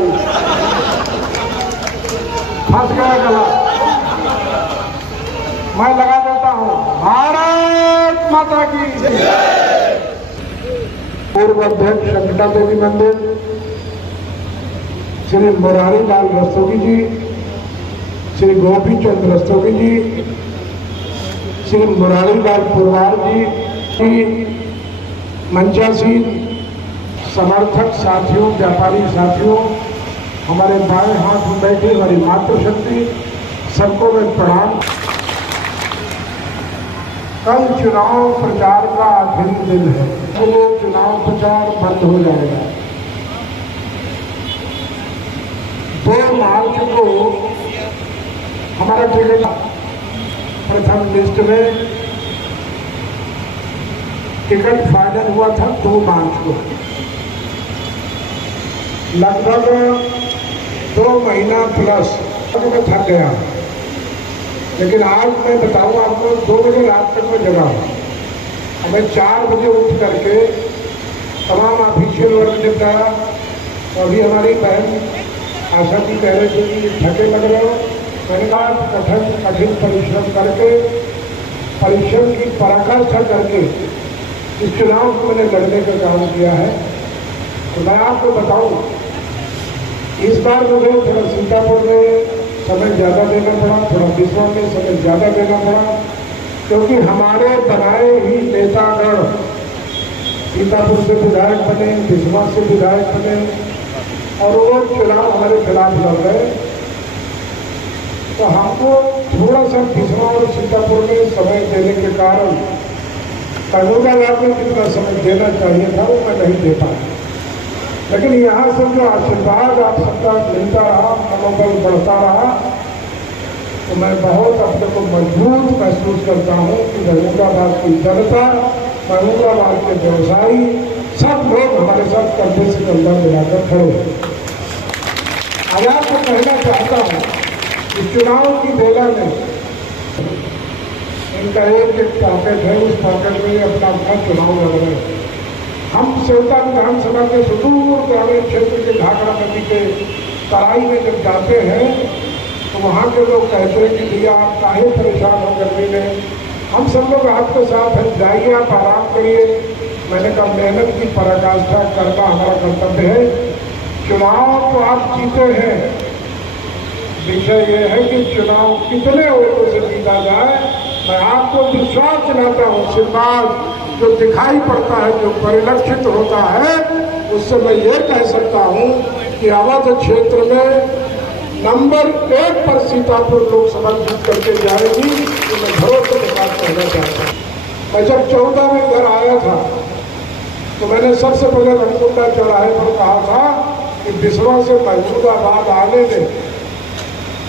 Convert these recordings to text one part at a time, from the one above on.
गाड़ी, फंस गया गला। मैं लगा देता हूँ, भारत माता की। पूर्व अध्यक्ष शंकटा देवी मंदिर श्री मुरारी लाल रस्तोगी जी, श्री गोपी चंद रस्तोगी जी, श्री मुरारी लाल पुरवार जी, मंचासीन समर्थक साथियों, व्यापारी साथियों, हमारे बाएं हाथ में बैठे हमारी मातृशक्ति, सबको मैं प्रणाम। कल चुनाव प्रचार का आखिरी दिन है, तो चुनाव प्रचार बंद हो जाएगा। 2 मार्च को हमारा टिकट प्रथम लिस्ट में टिकट फाइनल हुआ था 2 मार्च को। लगभग 2 महीना प्लस मैं थक गया, लेकिन आज मैं बताऊँ आपको, 2 बजे रात तक मैं जगा हूँ। मैं 4 बजे उठ करके तमाम ऑफिशियल वर्क निपटाया। तो अभी हमारी बहन आशा जी कह रहे थे कि थके लग रहे हो। मैंने कहा कठिन परिश्रम करके, परिश्रम की पराकाष्ठा करके इस चुनाव को मैंने लड़ने का काम किया है। तो मैं आपको बताऊं, इस बार मुझे थोड़ा सीतापुर में समय ज़्यादा देना पड़ा, थोड़ा बिस्वा में समय ज़्यादा देना पड़ा, क्योंकि हमारे बनाए ही नेतागण सीतापुर से विधायक बने, बिस्वा से विधायक बने और वो चुनाव हमारे खिलाफ लड़ गए। तो हमको थोड़ा सा बिस्वा और सीतापुर में समय देने के कारण महमूदा लाल में जितना समय देना चाहिए था वो मैं नहीं दे पाया। लेकिन यहाँ से जो आशीर्वाद आप सबका मिलता रहा, मनोबल बढ़ता रहा, तो मैं बहुत अपने को मजबूत महसूस करता हूँ कि महमूदाबाद की जनता, महमूदाबाद के व्यवसायी, सब लोग हमारे साथ कंधे से कंधा मिलाकर खड़े हैं। आज आपको कहना चाहता हूँ कि चुनाव की बेला में इनका एक पॉकेट है, उस पॉकेट में अपना अपना चुनाव लड़ रहे हैं। हम सेवता विधानसभा के सुदूर ग्रामीण क्षेत्र के घाघरा नदी के तराई में जब जाते हैं तो वहाँ के लोग कहते हैं कि भैया आप काहे परेशान हो गर्मी में, हम सब लोग आपके साथ हैं, जाइए आप आराम करिए। मैंने कहा मेहनत की पराकाष्ठा करना हमारा कर्तव्य है। चुनाव तो आप जीते हैं, विषय ये है कि चुनाव कितने वोटों से जीता जाए। मैं आपको विश्वास दिलाता हूँ, आशीर्वाद जो दिखाई पड़ता है, जो परिलक्षित होता है, उससे मैं ये कह सकता हूँ कि अवध क्षेत्र में नंबर 1 पर सीतापुर लोकसभा जीत करके जाएगी। तो मैं भरोसे के साथ कहना चाहता हूँ। मैं जब 14 में इधर आया था तो मैंने सबसे पहले रमकुंडा चौराहे पर कहा था कि बिस्वा से महमूदाबाद आने में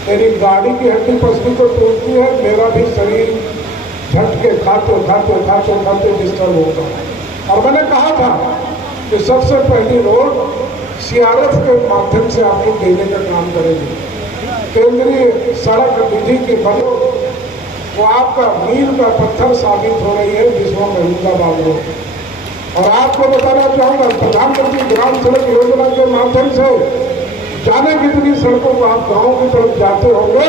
मेरी गाड़ी की हड्डी पसली तो टूटती है, मेरा भी शरीर झटके खाते डिस्टर्ब होता है। और मैंने कहा था कि सबसे पहली रोड CRF के माध्यम से आपको देने का काम करेंगे। केंद्रीय सड़क निधि की बनो वो आपका मील का पत्थर साबित हो रही है बिस्वा महमूदाबाद रोड। और आपको बताना चाहूँगा, प्रधानमंत्री ग्राम सड़क योजना के माध्यम से जाने कितनी सड़कों को आप गाँव की तरफ जाते होंगे,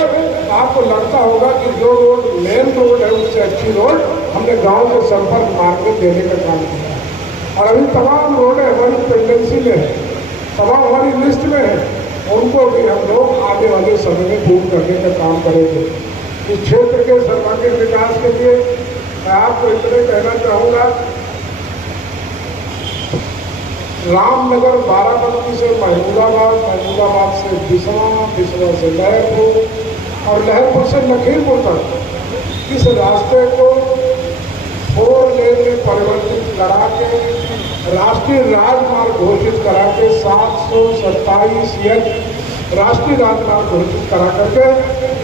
आपको लगता होगा कि जो रोड मेन रोड है उससे अच्छी रोड हमने गांव के संपर्क मार्ग में देने का काम किया है। और अभी तमाम रोडें हमारी पेंडेंसी में है, तमाम हमारी लिस्ट में है, उनको भी हम लोग आने वाले समय में दूर करने का काम करेंगे। इस क्षेत्र के सर्वांगीण विकास के लिए मैं आपको इतने कहना चाहूँगा, रामनगर बाराबंकी से महमूदाबाद, महमूदाबाद से बिस्वा, बिस्वा से लहरपुर और लहरपुर से लखीमपुर तक इस रास्ते को 4 लेन में परिवर्तित करा के राष्ट्रीय राजमार्ग घोषित करा के 727 राष्ट्रीय राजमार्ग घोषित करा करके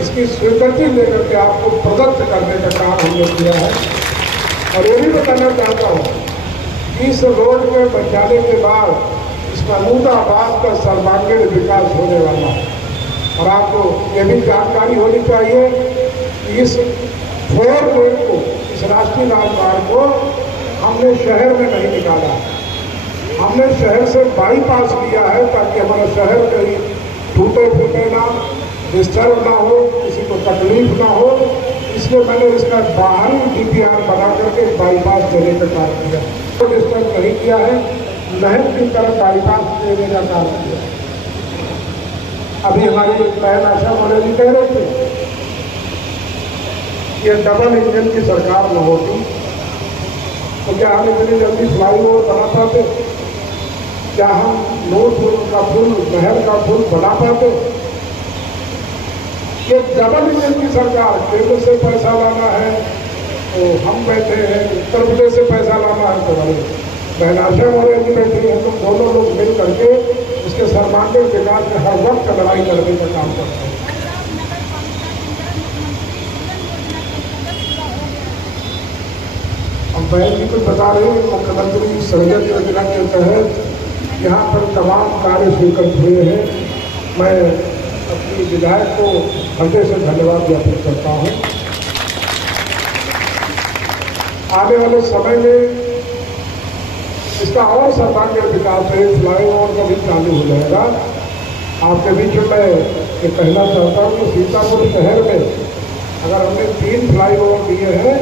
इसकी स्वीकृति लेकर के आपको प्रदत्त करने का काम हमने किया है। और ये भी बताना चाहता हूँ, इस रोड में बन जाने के बाद इस महमूदाबाद का सर्वांगीण विकास होने वाला है। और आपको ये भी जानकारी होनी चाहिए कि इस 4 लेन को, इस राष्ट्रीय राजमार्ग को हमने शहर में नहीं निकाला, हमने शहर से बाईपास किया है ताकि हमारा शहर कहीं टूटे फूटे ना, डिस्टर्ब ना हो, किसी को तकलीफ ना हो। इसलिए मैंने इसका बाहरी DPR बना करके बाईपास देने का काम किया, तो डिस्टर्ब नहीं किया है, नहर की तरफ बाईपास देने का काम किया। अभी हमारी बहन आशा मोरे जी कह रहे थे ये डबल इंजन की सरकार न होती तो क्या हम इतनी जल्दी फ्लाईओवर बना पाते? क्या हम नूरपुर का पुल, नहर का पुल बना पाते? ये डबल इंजन की सरकार, केंद्र से पैसा लाना है तो हम बैठे हैं, उत्तर प्रदेश से पैसा लाना है तो बहन आशा मोरे जी बैठी है, तो दोनों लोग मिल करके इसके सर्वांगीण विकास में हर वक्त लड़ाई करने का काम करते हैं। बहन जी कुछ बता रहे हैं, मुख्यमंत्री सृजन योजना के तहत यहाँ पर तमाम कार्य स्वीकृत हुए हैं। मैं अपनी विधायक को हृदय से धन्यवाद ज्ञापित करता हूँ। आने वाले समय में इसका और सर्वांगीण विकास है, फ्लाईओवर का भी चालू हो जाएगा। आपके बीच में मैं ये कहना चाहता हूँ कि सीतापुर शहर में अगर हमने 3 फ्लाईओवर दिए हैं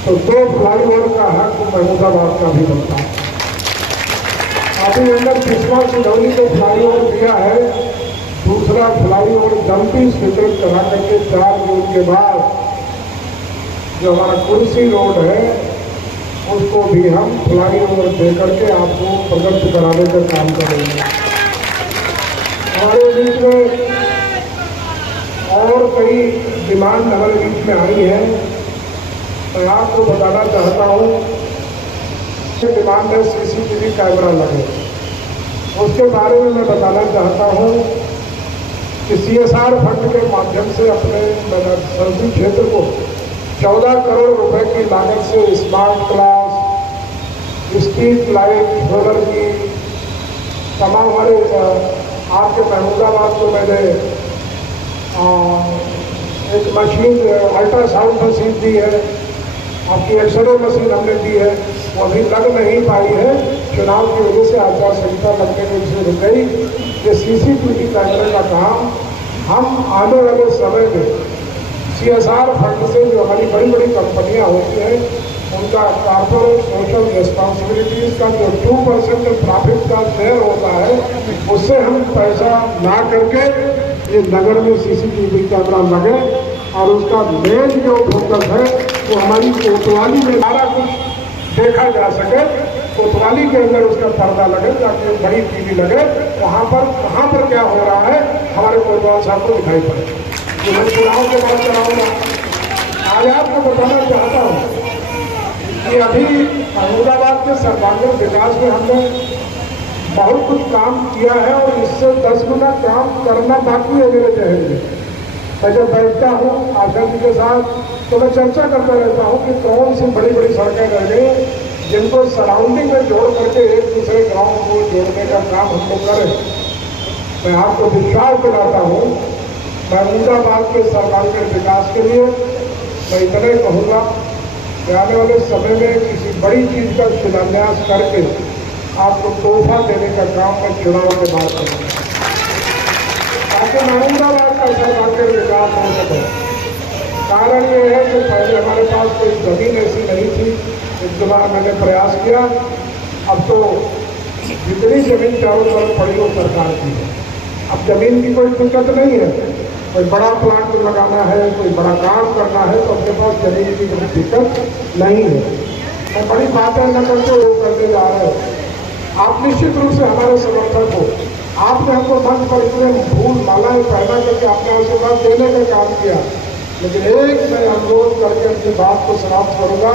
तो 2 फ्लाईओवर का हक महमूदाबाद का भी बनता है। अभी अंदर पिछवा सिधौली को फ्लाईओवर दिया है, दूसरा फ्लाईओवर जल्दी स्वीकृत करा करके 4 जून के बाद जो हमारा कुर्सी रोड है उसको भी हम फ्लाईओवर दे करके आपको प्रगति कराने का काम करेंगे। हमारे बीच में और कई डिमांड हमारे बीच में आई है, मैं आपको बताना चाहता हूँ। डिमांड है CCTV कैमरा लगे, उसके बारे में मैं बताना चाहता हूँ कि CSR फंड के माध्यम से अपने संसदीय क्षेत्र को 14 करोड़ रुपए की लागत से smart class, street light, solar की तमाम हमारे आपके महमूदाबाद को मैंने एक मशीन, अल्ट्रासाउंड मशीन दी है, आपकी एक्सरे मशीन हमने दी है, वो अभी लग नहीं पाई है, चुनाव की वजह से आचार संहिता लगने की वजह से रुक गई। ये CCTV कैमरे का काम हम आने वाले समय में CSR फंड से जो हमारी बड़ी बड़ी कंपनियां होती हैं उनका कॉर्पोरेट सोशल रिस्पॉन्सिबिलिटीज का जो 2% प्रॉफिट का शेयर होता है उससे हम पैसा ला करके ये नगर में CCTV कैमरा लगे और उसका मेन जो फोकस है वो हमारी कोतवाली में सारा कुछ देखा जा सके। कोतवाली के अंदर उसका पर्दा लगे ताकि बड़ी TV लगे, वहाँ पर कहाँ पर क्या हो रहा है हमारे कोतवाल साहब को दिखाई पड़े। तो मैं चुनाव के बाद चलाऊंगा। आज आपको बताना चाहता हूँ कि अभी महमूदाबाद के सर्वांगीण विकास में हमने बहुत कुछ काम किया है और इससे 10 गुना काम करना बाकी है मेरे जहन में। मैं जब बैठता हूँ आशा जी के साथ तो मैं चर्चा करता रहता हूँ कि कौन सी बड़ी बड़ी सड़कें रह गई जिनको सराउंडिंग में जोड़ करके एक दूसरे गाँव को जोड़ने का काम हम लोग करें। मैं आपको विश्वास दिलाता हूँ महमूदाबाद के सर्वांगीण विकास के लिए मैं इतना ही कहूँगा कि आने वाले समय में किसी बड़ी चीज़ का शिलान्यास करके आपको तोहफा देने का काम मैं चुनाव के बाद करूँगा ताकि महमूदाबाद का सर्वांगीण विकास हो सके। कारण ये है कि पहले हमारे पास कोई जमीन ऐसी नहीं थी, एक 2 बार मैंने प्रयास किया, अब तो जितनी जमीन चारों तरफ पड़ी हो सरकार की है। अब जमीन की कोई दिक्कत नहीं है, कोई बड़ा प्लांट लगाना है, कोई बड़ा काम करना है तो अपने पास जमीन की कोई दिक्कत नहीं है। मैं बड़ी बातें न करके वो करते जा रहे हैं। आप निश्चित रूप से हमारे समर्थक हो, आपने हमको मंच पर इतने फूल मालाएं पहना करके आपने आशीर्वाद देने का काम किया, लेकिन एक मैं अनुरोध करके अपनी बात को समाप्त करूंगा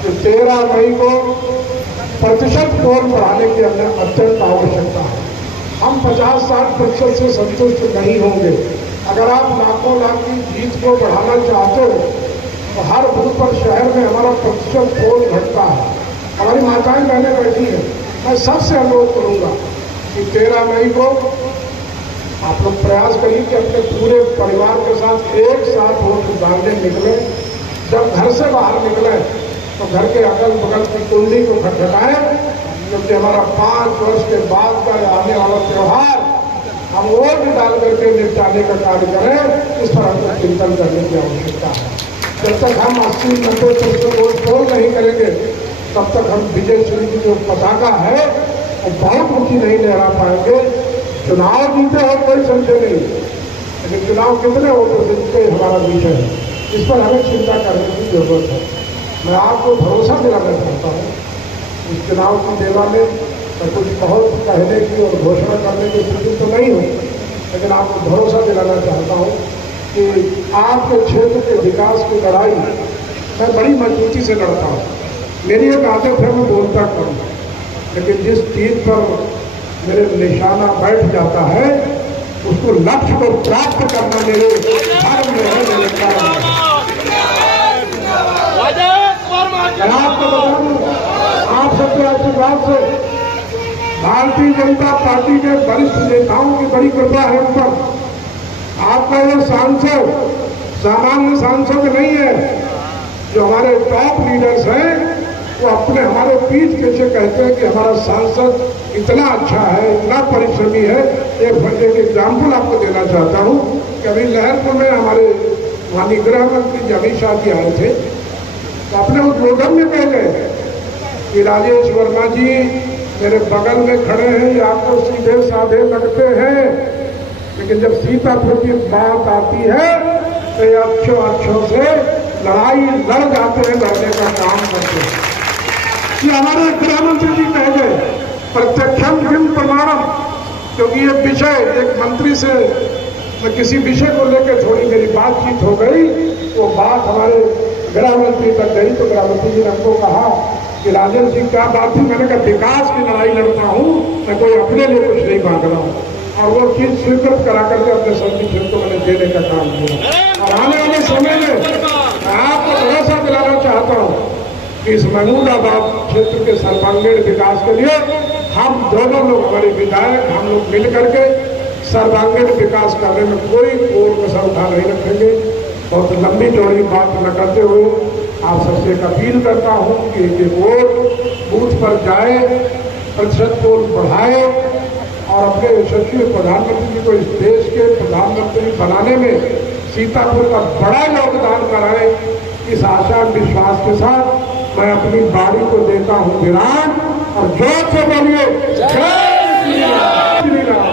कि 13 मई को प्रतिशत पोल बढ़ाने की हमें अत्यंत आवश्यकता है। हम 50-60% से संतुष्ट नहीं होंगे। अगर आप लाखों लाख की जीत को बढ़ाना चाहते हो तो हर बूथ पर शहर में हमारा प्रतिशत पोल घटता है। हमारी माताएं बहनें बैठी हैं, मैं सबसे अनुरोध करूंगा कि 13 मई को आप लोग प्रयास करिए कि अपने पूरे परिवार के साथ एक साथ वोट डालने निकले। जब घर से बाहर निकले तो घर के अगल बगल की कुंडी को खटखटाएं क्योंकि हमारा 5 वर्ष के बाद का आने वाला त्यौहार हम वोट डाल करके निपटाने का कार्य करें, इस पर हमको चिंतन करने की आवश्यकता है। जब तक हम 80-90% वोट पोल नहीं करेंगे, तब तक हम विजय श्री की जो पताका है वो बहुत ऊंची नहीं लहरा पाएंगे। चुनाव जीते हो कोई संशय नहीं, लेकिन चुनाव कितने वोटों से जीते हमारा विषय है, इस पर हमें चिंता करने की जरूरत है। मैं आपको भरोसा दिलाना चाहता हूँ, इस चुनाव की सेवा में मैं कुछ बहुत कहने की और घोषणा करने की स्थिति तो नहीं हूँ, लेकिन आपको भरोसा दिलाना चाहता हूँ कि आपके क्षेत्र के विकास की लड़ाई मैं बड़ी मजबूती से लड़ता हूँ। मेरी एक आदत है, मैं बोलता करूँ, लेकिन जिस चीज पर मेरे निशाना बैठ जाता है उसको लक्ष्य को प्राप्त करना मेरे धर्म में है, मेरे कर्म में है। मैं आपको बता दूं, आप सबके आशीर्वाद से भारतीय जनता पार्टी के वरिष्ठ नेताओं की बड़ी कृपा है उन पर। आपका ये सांसद सामान्य सांसद नहीं है। जो हमारे टॉप लीडर्स हैं वो अपने हमारे पीठ पीछे कहते हैं कि हमारा सांसद इतना अच्छा है, इतना परिश्रमी है। एक एग्जाम्पल आपको देना चाहता हूँ कि अभी लहरपुर में हमारे माननीय गृह मंत्री अमित शाह जी आए थे, तो अपने उद्बोधन में कह गए कि राजेश वर्मा जी मेरे बगल में खड़े हैं, ये आपको सीधे साधे लगते हैं, लेकिन जब सीतापुर की बात आती है तो ये अच्छों से लड़ाई लड़ जाते हैं, लड़ने का काम करते हैं। ये हमारे गृह मंत्री जी कह गए, प्रत्यक्षम किम प्रमाणम, क्योंकि ये विषय एक मंत्री से मैं किसी विषय को लेकर थोड़ी मेरी बातचीत हो गई, वो बात हमारे गृह मंत्री तक गई, तो गृह मंत्री जी ने हमको कहा कि राजेश जी क्या बात थी। मैंने कहा विकास की लड़ाई लड़ता हूँ, मैं कोई अपने लिए कुछ नहीं मांग रहा हूँ, और वो चीज स्वीकृत करा करके अपने संगठन को मैंने देने का काम किया। और आने वाले समय में मैं आपको भरोसा दिलाना चाहता हूँ कि इस महमूदाबाद क्षेत्र के सर्वांगीण विकास के लिए हम दोनों लोग, हमारे विधायक, हम लोग मिल करके सर्वांगीण विकास करने में कोई कसर उठा नहीं रखेंगे। बहुत लंबी चौड़ी बात न करते हुए आप सबसे एक अपील करता हूँ कि ये वोट बूथ पर जाए, प्रतिशत को बढ़ाए और अपने यशस्वी प्रधानमंत्री जी को इस देश के प्रधानमंत्री बनाने में सीतापुर का बड़ा योगदान कराए। इस आशा विश्वास के साथ मैं अपनी बाड़ी को देता हूँ विराम, और जोर से बोलिए जय श्री राम।